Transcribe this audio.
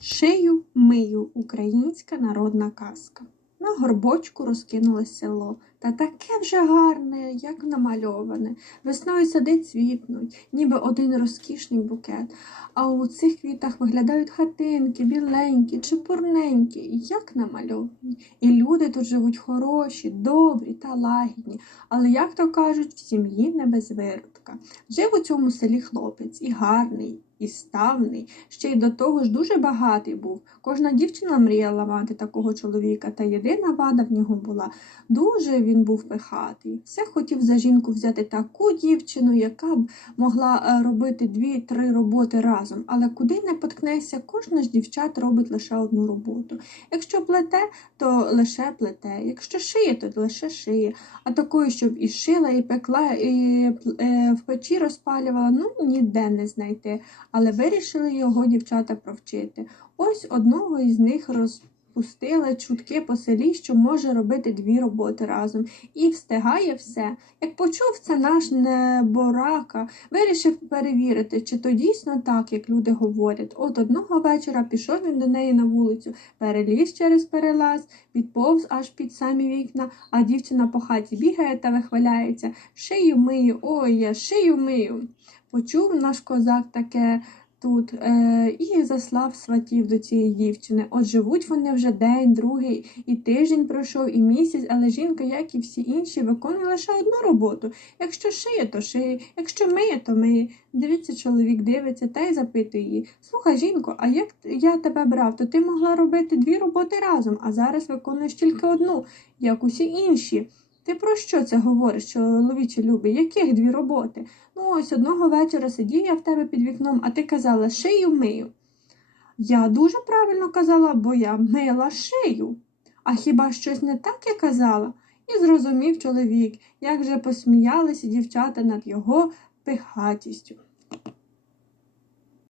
Шию мию українська народна казка. На горбочку розкинулось село, та таке вже гарне, як намальоване. Весною сади цвітнуть, ніби один розкішний букет. А у цих квітах виглядають хатинки, біленькі, чепурненькі, як намальовані. І люди тут живуть хороші, добрі та лагідні. Але, як то кажуть, в сім'ї не без виродка. Жив у цьому селі хлопець і гарний, і ставний, ще й до того ж дуже багатий був. Кожна дівчина мріяла мати такого чоловіка, та єдина вада в нього була. Дуже він був пихатий. Все хотів за жінку взяти таку дівчину, яка б могла е, робити дві-три роботи разом. Але куди не поткнешся, кожна ж дівчат робить лише одну роботу. Якщо плете, то лише плете. Якщо шиє, то лише шиє. А такої, щоб і шила, і пекла, і е, в печі розпалювала, ну ніде не знайти. Але вирішили його дівчата провчити. Ось одного із них розпустили чутки по селі, що може робити дві роботи разом і встигає все. Як почув це наш неборака, вирішив перевірити, чи то дійсно так, як люди говорять. От одного вечора пішов він до неї на вулицю, переліз через перелаз, підповз аж під самі вікна, а дівчина по хаті бігає та вихваляється. Шию мию, ой, я шию мию. Почув наш козак таке тут е, і заслав сватів до цієї дівчини. От живуть вони вже день, другий, і тиждень пройшов, і місяць, але жінка, як і всі інші, виконує лише одну роботу. Якщо шиє, то шиє, якщо миє, то миє. Дивіться, чоловік дивиться та й запитує її Слухай, жінко, а як я тебе брав, то ти могла робити дві роботи разом, а зараз виконуєш тільки одну, як усі інші. Ти про що це говориш, чоловіче любий? Яких дві роботи? Ну, ось одного вечора сидів я в тебе під вікном, а ти казала шию мию. Я дуже правильно казала, бо я мила шию. А хіба щось не так я казала? І зрозумів чоловік, як же посміялися дівчата над його пихатістю.